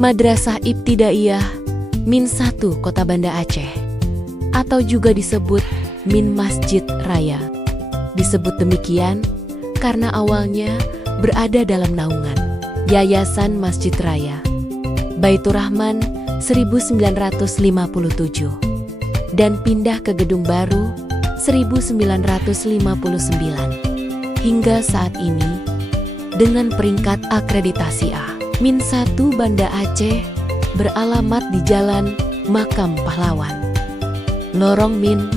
Madrasah Ibtidaiyah Min 1 Kota Banda Aceh, atau juga disebut Min Masjid Raya. Disebut demikian karena awalnya berada dalam naungan Yayasan Masjid Raya Baitur Rahman 1957 dan pindah ke gedung baru 1959 hingga saat ini dengan peringkat akreditasi A. Min 1 Banda Aceh beralamat di Jalan Makam Pahlawan, Lorong Min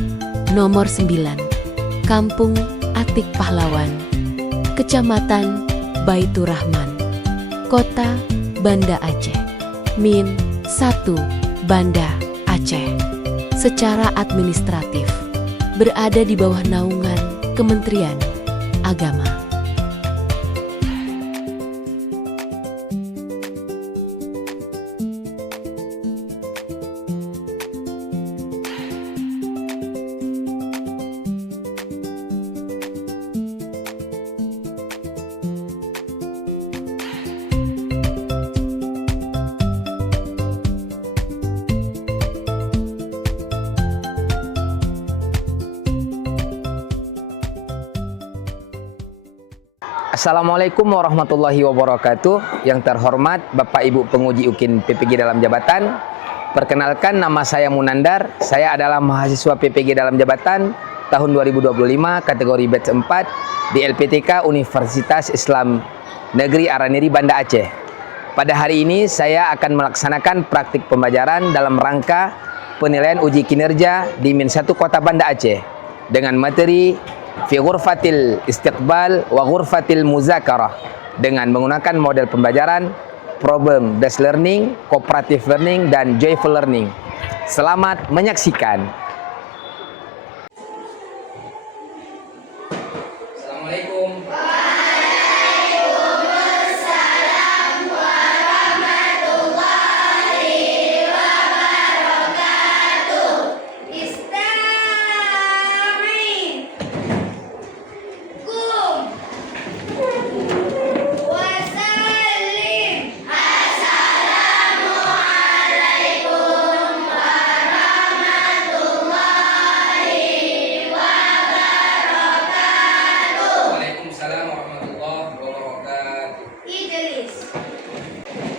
nomor 9, Kampung Atik Pahlawan, Kecamatan Baitur Rahman, Kota Banda Aceh. Min 1 Banda Aceh secara administratif berada di bawah naungan Kementerian Agama. Assalamualaikum warahmatullahi wabarakatuh. Yang terhormat Bapak Ibu penguji UKIN PPG dalam jabatan, perkenalkan nama saya Munandar. Saya adalah mahasiswa PPG dalam jabatan tahun 2025 kategori batch 4 di LPTK Universitas Islam Negeri Araniri Banda Aceh. Pada hari ini saya akan melaksanakan praktik pembelajaran dalam rangka penilaian uji kinerja di Min 1 Kota Banda Aceh dengan materi fi ghurfatil istiqbal wa ghurfatil muzakarah dengan menggunakan model pembelajaran problem based learning, cooperative learning, dan joyful learning. Selamat menyaksikan. Assalamualaikum.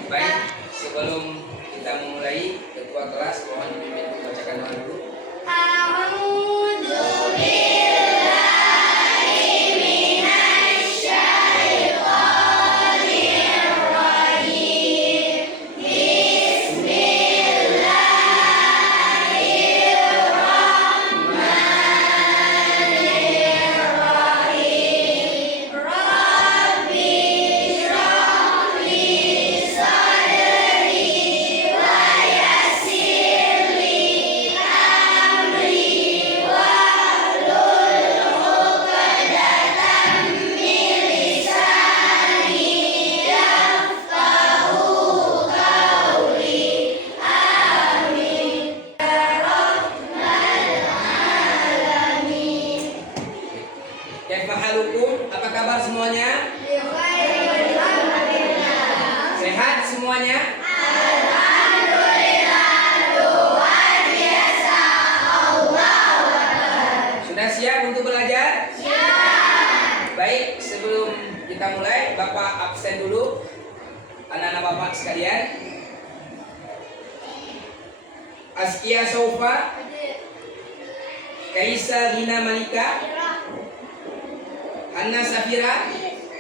Baik, sebelum kita memulai, ketua kelas mohon dipimpin membacakan doa dulu. Apa kabar semuanya? Sehat semuanya? Alhamdulillah, luar biasa. Sudah siap untuk belajar? Siap. Baik, sebelum kita mulai, Bapak absen dulu. Anak-anak Bapak sekalian. Askia Saufa, Kaisa Rina Malika, Hanna Safira.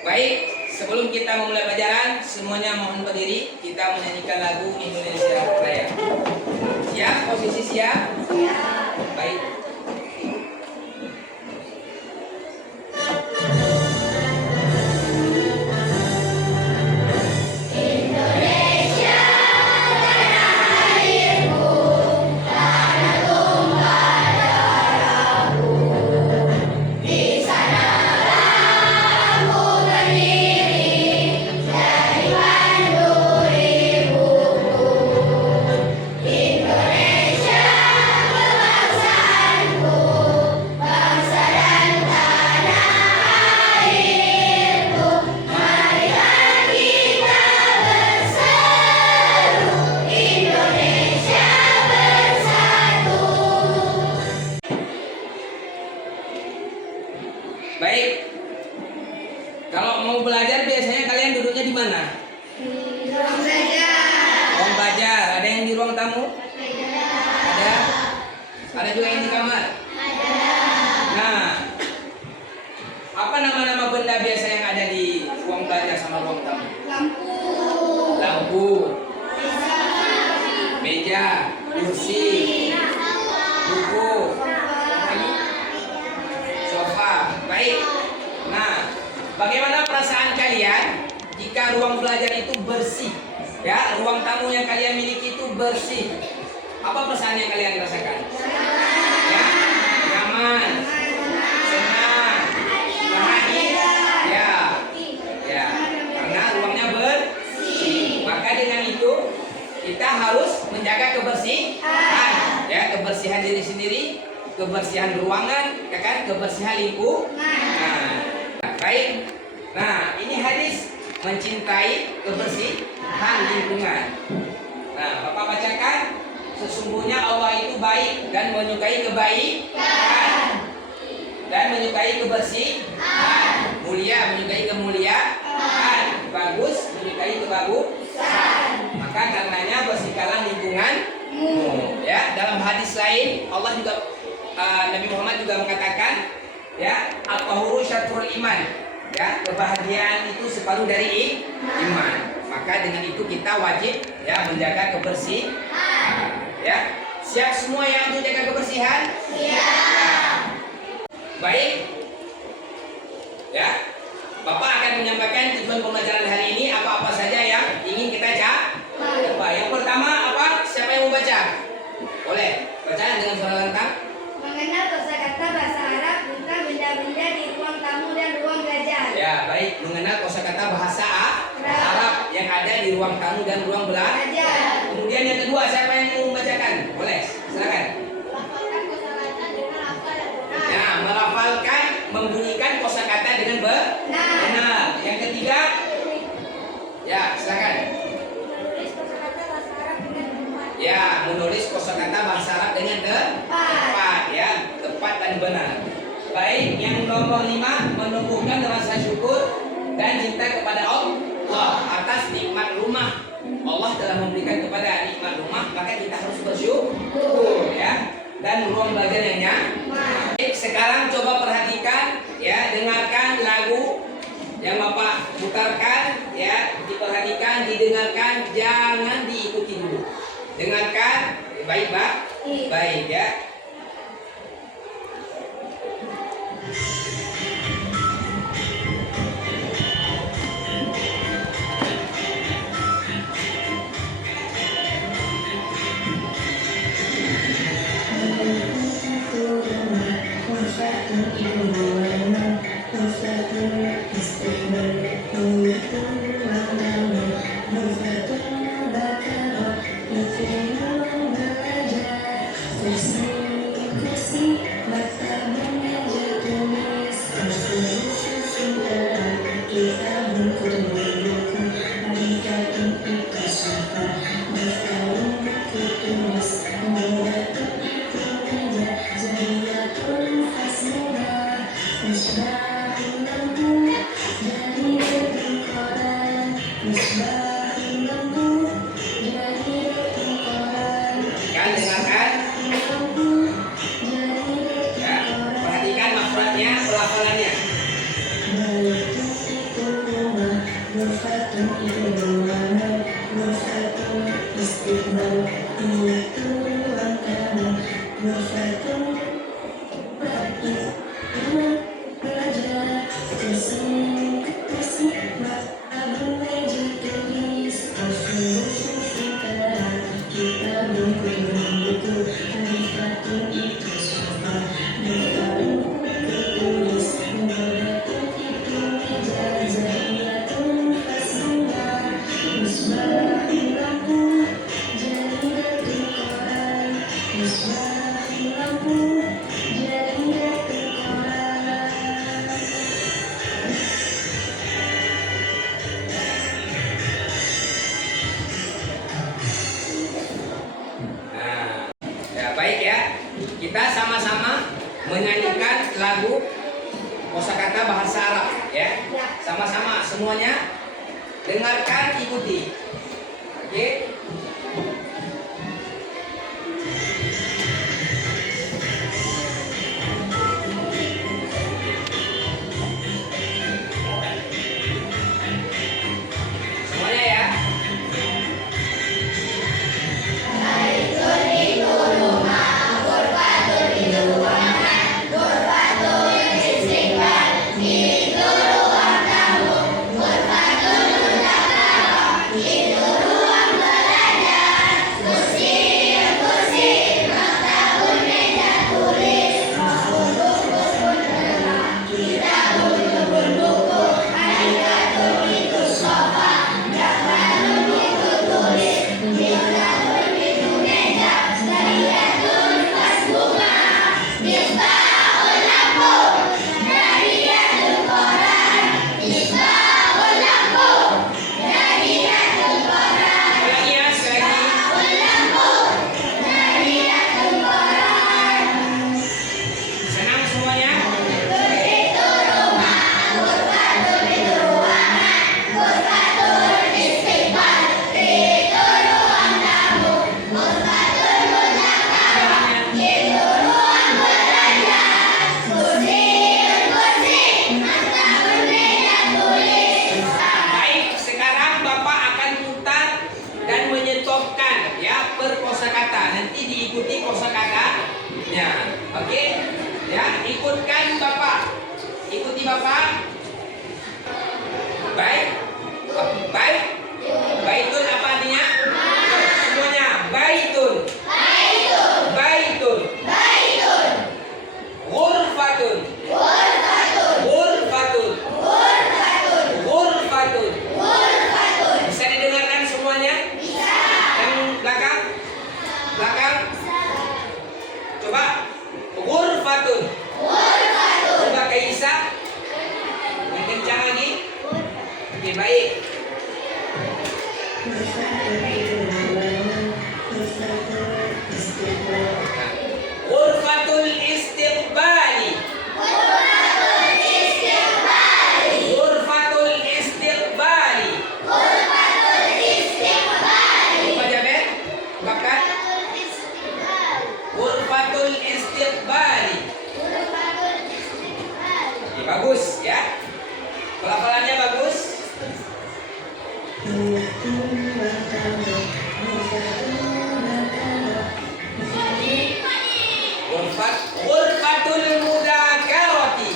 Baik, sebelum kita memulai pelajaran, semuanya mohon berdiri. Kita menyanyikan lagu Indonesia Raya. Siap? Posisi siap? Siap. Baik. Indonesia juga yang di kamar? Ada. Nah, apa nama-nama benda biasa yang ada di ruang belajar sama ruang tamu? Lampu, meja, kursi, buku, sofa. Baik. Nah, bagaimana perasaan kalian jika ruang belajar itu bersih? Ya, ruang tamu yang kalian miliki itu bersih. Apa perasaan yang kalian rasakan? Ya, nyaman, senang, bahagia. Ya, karena ruangnya bersih. Maka dengan itu kita harus menjaga kebersihan. Ya, kebersihan diri sendiri, kebersihan ruangan, ya kan, kebersihan lingkungan. Nah, baik. Nah, ini hadis mencintai kebersihan lingkungan. Nah, Bapak bacakan. Sesungguhnya Allah itu baik dan menyukai kebaikan dan menyukai kebersihan, mulia menyukai kemuliaan, bagus menyukai kebagusan. Maka karenanya bersihkanlah lingkunganmu. Ya, dalam hadis lain Allah juga Nabi Muhammad juga mengatakan, ya, at-tahuru syatrul iman. Ya, kebahagiaan itu separuh dari iman. Maka dengan itu kita wajib ya menjaga kebersihan. Ya, siap semua yang untuk jaga kebersihan? Siap. Baik. Ya, Bapak akan menyampaikan tujuan pembelajaran hari ini apa-apa saja yang ingin kita capai. Yang pertama apa? Siapa yang mau baca? Boleh. Baca dengan suara lantang. Mengenal kosakata bahasa Arab berupa benda-benda di ruang tamu dan ruang belajar. Ya, baik. Mengenal kosakata bahasa Arab yang ada di ruang tamu dan ruang belajar. Kemudian yang kedua, siapa yang mau membacakan? Boleh, silakan. Melafalkan kosakata dengan hafal dan benar. Nah, melafalkan, membunyikan kosakata dengan benar. Yang ketiga, ya, silakan. Menulis kosakata bahasa Arab dengan tepat. Ya, menulis kosakata bahasa Arab dengan tepat, ya, tepat dan benar. Baik, yang nomor 5, menumbuhkan rasa syukur dan cinta kepada Allah atas nikmat rumah. Allah telah memberikan kepada nikmat rumah, maka kita harus bersyukur, ya. Dan ruang belajar yang nyaman. Sekarang coba perhatikan, ya, dengarkan lagu yang Bapak putarkan, ya, diperhatikan, didengarkan, jangan diikuti dulu. Dengarkan, baik, Pak? Baik, ya. Kita sama-sama menyanyikan lagu kosakata bahasa Arab, ya. Sama-sama semuanya dengarkan, ikuti. Oke. Coba. Ghurfatun. Coba kayak Isa. Yang kencang lagi. Oke, baik. Ghurfatul istiqbali. Ghurfatul istiqbali. Coba Jaber. Bakat. Ghurfatul istiqbali. Oke, bagus ya. Pelafalannya bagus. Ghurfatul mudzakarati.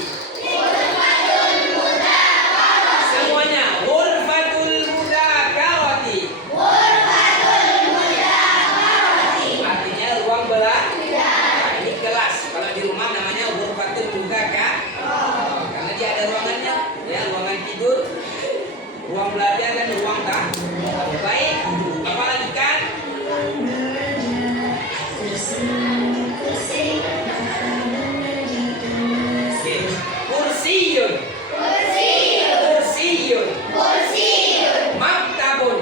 Semuanya ghurfatul mudzakarati. Artinya ruang belajar. Ini kelas. Kalau di rumah namanya ghurfatul mudzakarati. Karena dia ada ruangannya, ya, ruangan tidur, ruang belajar dan ruang tamu. Baik, apa lagi kan? Kursiyun. Maktabun. Kursiyun. Maktabun.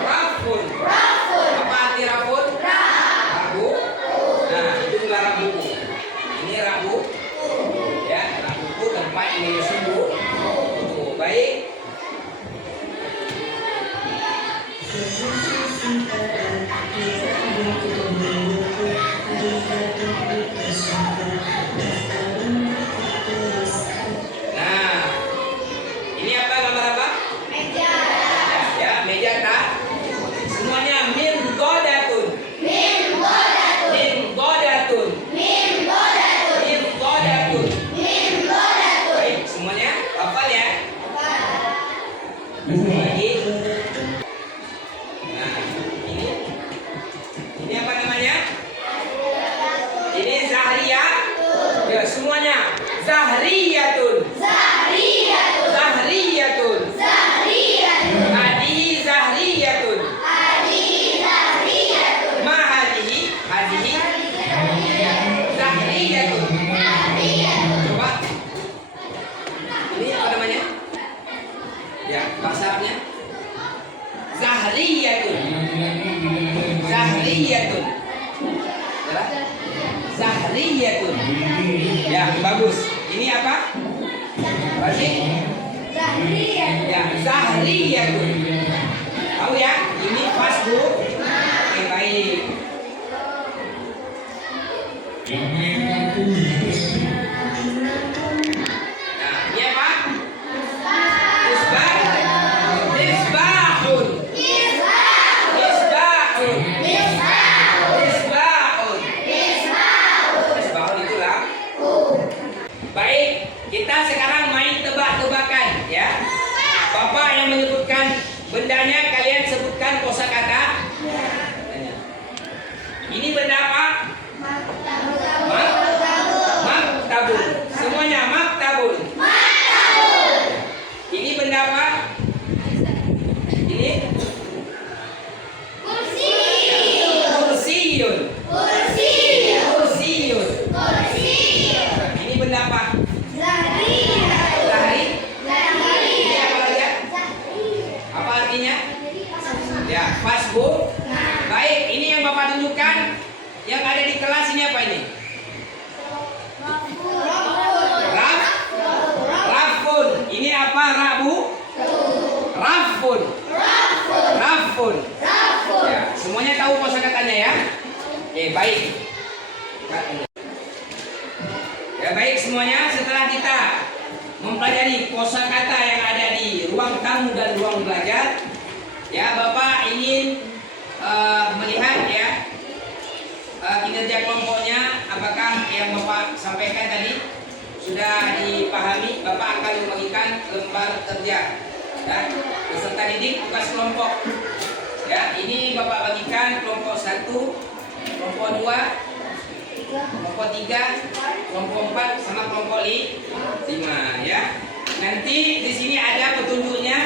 Rafun. Apa arti rafun? Rabu. Nah, itu rak buku. Ini rak buku. Ya, rak buku tempat ini sumbu. Oh, baik. Nah, ini apa, gambar apa? Ya, meja tak? Semuanya min godatun. Baik, semuanya hafal ya. Lagi. Nah, ini apa namanya? Ini Zahriyah. Ya, semuanya Zahriyatun. Hadihi Zahriyatun. Ma hadihi? Zahriyatun. Coba. Ini apa namanya? Ya, bahasa Arabnya Zahriyatun. Zahriyatun. Ya, bagus. Ini apa? Baik. Ya, Zahriyatun. Tahu ya? Ini pas, Bu. Oke, baik. Nah, ini apa? Misbahun. Misbahun itu lampu. Baik, kita sekarang main tebak-tebakan ya. Bapak yang menyebutkan bendanya, kalian sebutkan kosakata. Ini benda apa? Maktabun. Semuanya maktabun. Ini benda apa? Ini kursiyun. Ini benda apa? Zahri. Ini apa aja? Apa artinya? Ya, pas, Bu. Baik, ini yang Bapak tunjukkan. Yang ada di kelas ini apa ini? Rafun. Ini apa, Rabu? Rafun. Ya, semuanya tahu kosakatanya ya? Oke, baik. Ya, baik semuanya, setelah kita mempelajari kosakata yang ada di ruang tamu dan ruang belajar, ya, Bapak ingin melihat ya kinerja kelompoknya, apakah yang Bapak sampaikan tadi sudah dipahami. Bapak akan membagikan lembar kerja ya, peserta didik tugas kelompok ya. Ini Bapak bagikan kelompok 1, kelompok 2, Kelompok 3, kelompok 4 sama kelompok 5 ya. Nanti di sini ada petunjuknya.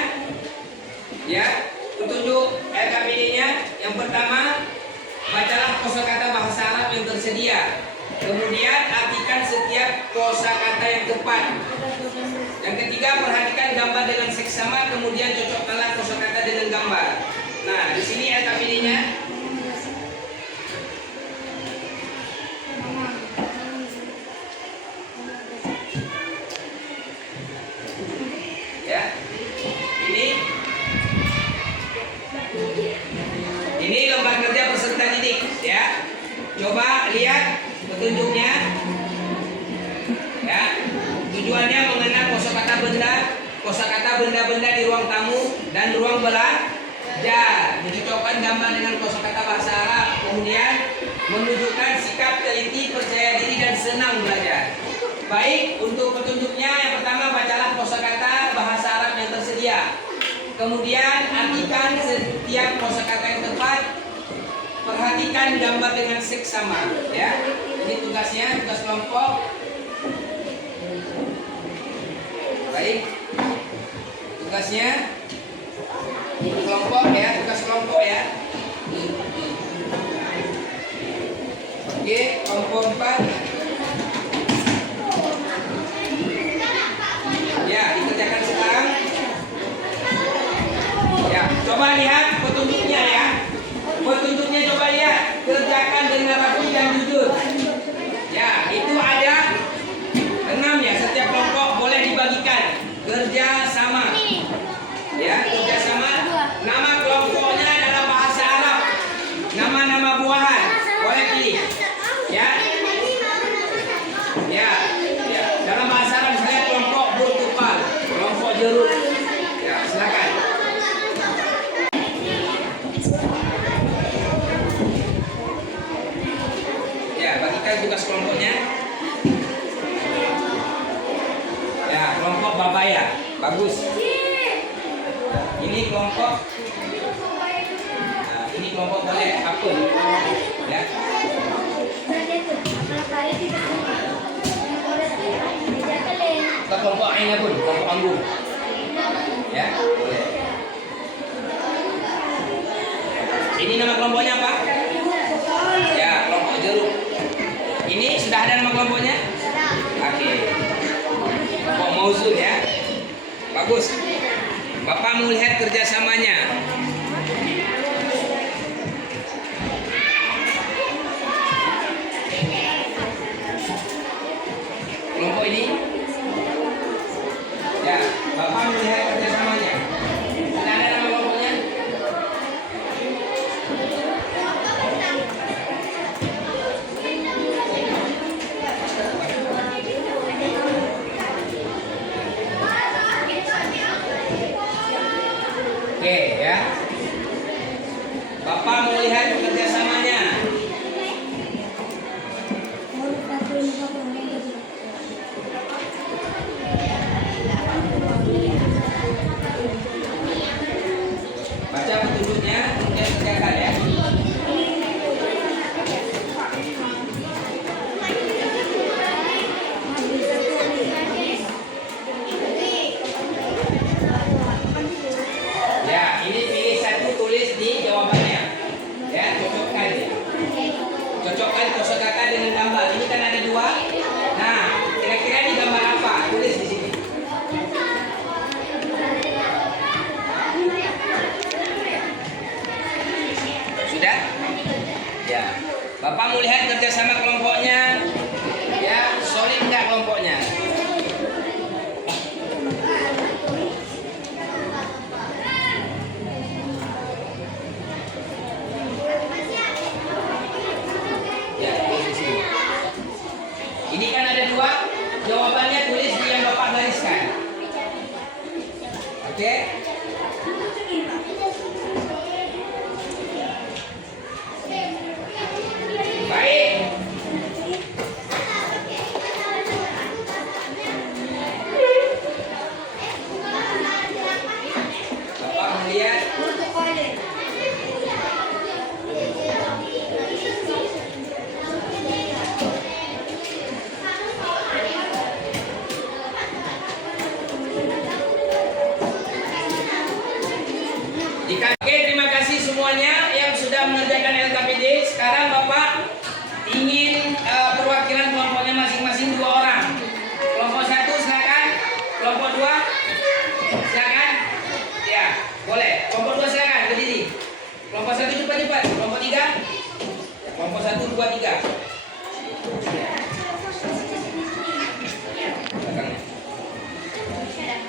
Ya, petunjuk LKPD-nya. Yang pertama, bacalah kosakata bahasa Arab yang tersedia. Kemudian artikan setiap kosakata yang tepat. Yang ketiga, perhatikan gambar dengan seksama, kemudian cocokkanlah kosakata dengan gambar. Nah, di sini LKPD-nya. Ya. Ini lembar kerja peserta didik, ya. Coba lihat petunjuknya. Ya. Tujuannya mengenal kosakata benda-benda di ruang tamu dan ruang belajar. Dicocokkan gambar dengan kosakata bahasa Arab. Kemudian menunjukkan sikap teliti, percaya diri dan senang belajar. Baik, untuk petunjuknya yang pertama, bacalah kosakata bahasa Arab yang tersedia. Kemudian artikan setiap kosakata yang tepat. Perhatikan gambar dengan seksama, ya. Ini tugasnya, tugas kelompok. Baik. Tugasnya kelompok ya, tugas kelompok ya. Oke, kelompok 4. Ya, dikerjakan sekarang. Ya, coba lihat petunjuknya ya. Petunjuknya coba lihat. Kerjakan dengan rapi dan jujur. Ya, itu ada 6 ya. Setiap kelompok boleh dibagikan. Kerja sama. Ya, kerja sama. Nama kelompoknya dalam bahasa Arab. Nama-nama buahan. Boleh pilih. Ya. Ya. Ya. Dalam bahasa Arab misalnya kelompok burtukal, kelompok jeruk. Ya, silakan. Ya, bagikan tugas kelompoknya. Ya, kelompok Babaya. Bagus. Ini kelompok. Nah, ini kelompok boleh akun. Ya. Kita kelompok Aina pun, kelompok Anggung. Ya, boleh. Ini nama kelompoknya apa? Ya, kelompok jeruk. Ini sudah ada nama kelompoknya? Oke. Kelompok Mauzun ya. Bagus. Bapak mau lihat kerjasamanya. Kelompok ini. Ya, Bapak mau lihat kerjasamanya. Sudah ada nama kelompoknya? Oke ya. Bapak mau lihat kerjasamanya. Baca petunjuknya, kemudian kerjakan ya. Ya, ini pilih satu, tulis di jawabannya. Ya, cocokkan ya. Cocokkan kosakata dengan gambar. Ini kan ada 2. Nah, kira-kira ini gambar apa? Tulis di sini. Sudah? Ya. Bapak mau lihat kerjasama kelompoknya. Ya, solid nggak kelompoknya? Ya, tulis di sini. Ini kan ada 2. Jawabannya tulis di yang Bapak gariskan. Oke? Baik. Bapak melihat.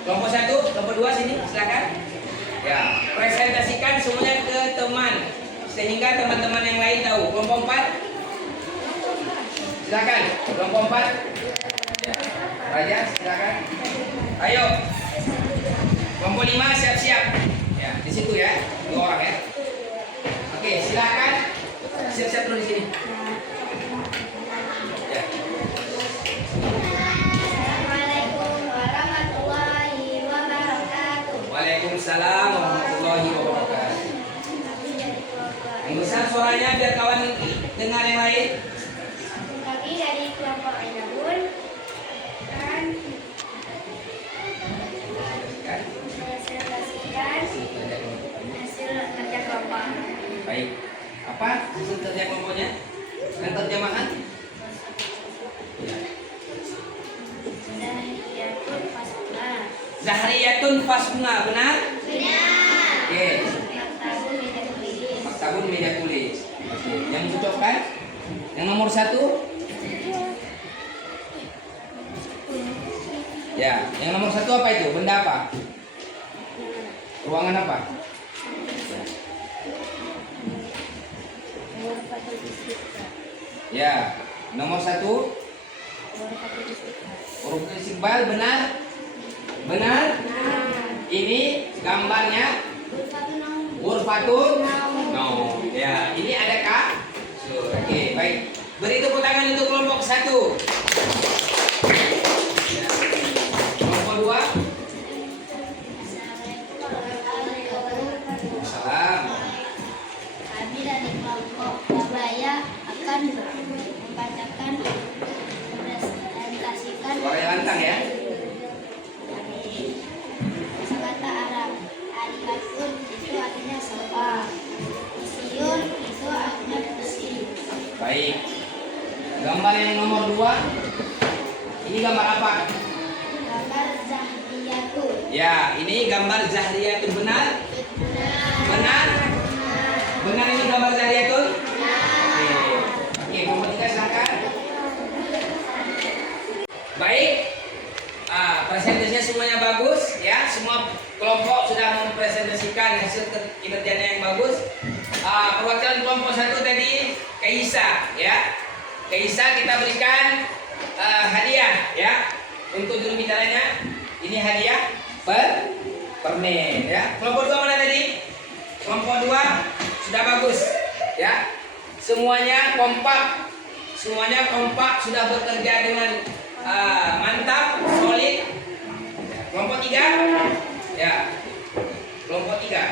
Kelompok 1, kelompok 2 sini, silakan. Ya, presentasikan semuanya ke teman sehingga teman-teman yang lain tahu. Kelompok 4, silakan. Kelompok 4, ya. Raja, silakan. Ayo. Kelompok 5 siap-siap. Ya, di situ ya, 2 orang ya. Oke, silakan. Siap-siap dulu di sini. Ya. Assalamualaikum warahmatullahi wabarakatuh. Waalaikumsalam warahmatullahi wabarakatuh. Yang besar suaranya biar kawan dengar yang lain. Kami dari kelompok Ainabun akan presentasikan hasil kerja kelompok. Baik. Apa hasil kerja kelompoknya? Dan terjemahan? Zahriyatun Fasuna. Zahriyatun Fasuna, benar? Benar. Oke. Maktabun meja tulis. Maktabun meja tulis. Oke. Yang mencocokkan? Yang nomor 1? Ya, yang nomor 1 apa itu? Benda apa? Ruangan apa? Ya, nomor 1 huruf istiqbal, benar? Benar? Ini gambarnya Ghurfatun no. Ya, ini ada kak? Oke, baik. Beri tepuk tangan untuk kelompok 1. Ya. Kelompok 2. Salam. Kami dari kelompok Babaya akan membacakan presentasikan Suaranya lantang ya. kata Arab. Arifun itu artinya sapa. Isiun itu artinya bersih. Baik. Gambar yang nomor 2. Ini gambar apa? Gambar Zahriyatun. Ya, ini gambar Zahriyatun, benar? Benar? Benar ini gambar Zahriyatun? Oke. Oke, kelompok 3 silakan. Baik. Presentasinya semuanya bagus ya. Semua kelompok sudah mempresentasikan hasil kinerjanya yang bagus. Perwakilan kelompok 1 tadi Kaisa ya. Kaisa kita berikan hadiah ya. Untuk juru bicaranya ini hadiah permen ya. Kelompok 2 mana tadi? Kelompok 2 sudah bagus ya. Semuanya kompak. Semuanya kompak, sudah bekerja dengan mantap, solid. Kelompok 3 ya. Kelompok 3.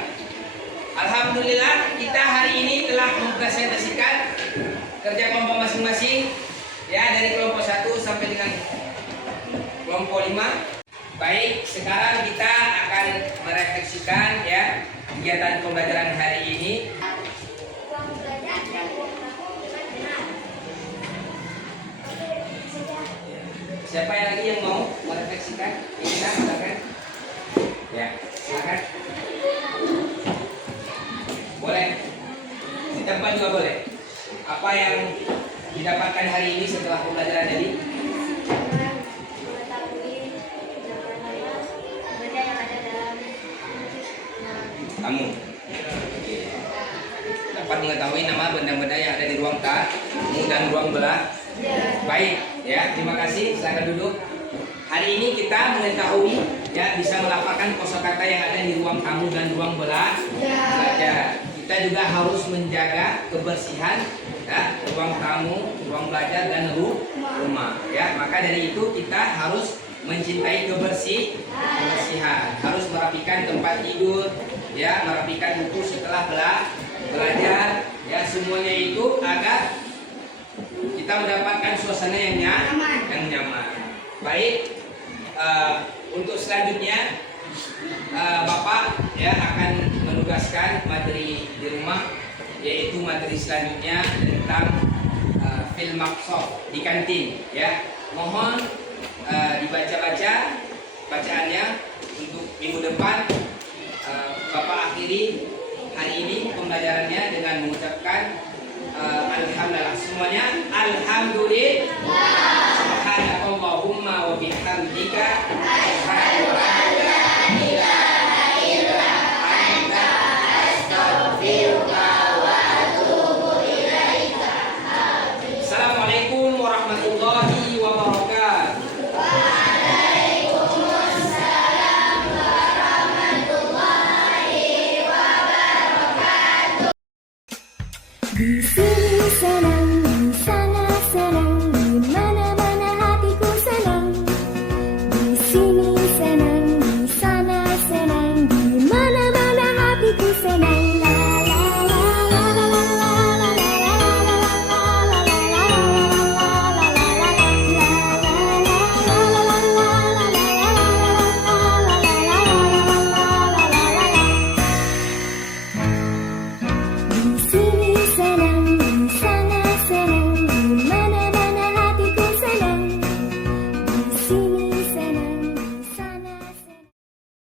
Alhamdulillah kita hari ini telah mempresentasikan kerja kelompok masing-masing ya, dari kelompok 1 sampai dengan kelompok 5. Baik, sekarang kita akan merefleksikan ya kegiatan pembelajaran hari ini. Uang belajar dan uang tamu benar. Siapa yang lagi yang mau merefleksikan? Kita silakan. Ya, silakan. Boleh. Di tempat juga boleh. Apa yang didapatkan hari ini setelah pembelajaran tadi? Dengan mengetahui nama-nama benda yang ada dalam Kamu. Dapat mengetahui nama benda-benda yang ada di ruang tamu dan ruang baik ya, terima kasih. Silakan duduk. Hari ini kita mengetahui ya, bisa melafalkan kosakata yang ada di ruang tamu dan ruang belajar. Kita juga harus menjaga kebersihan ya, ruang tamu, ruang belajar dan rumah ya. Maka dari itu kita harus mencintai kebersihan, harus merapikan tempat tidur ya, merapikan buku setelah belajar ya, semuanya itu agar kita mendapatkan suasana yang nyaman. Baik, untuk selanjutnya Bapak ya akan menugaskan materi di rumah, yaitu materi selanjutnya tentang film maksud di kantin ya. Mohon dibaca-baca bacaannya untuk minggu depan. Bapak akhiri hari ini pembelajarannya dengan mengucapkan alhamdulillah. Semuanya alhamdulillah.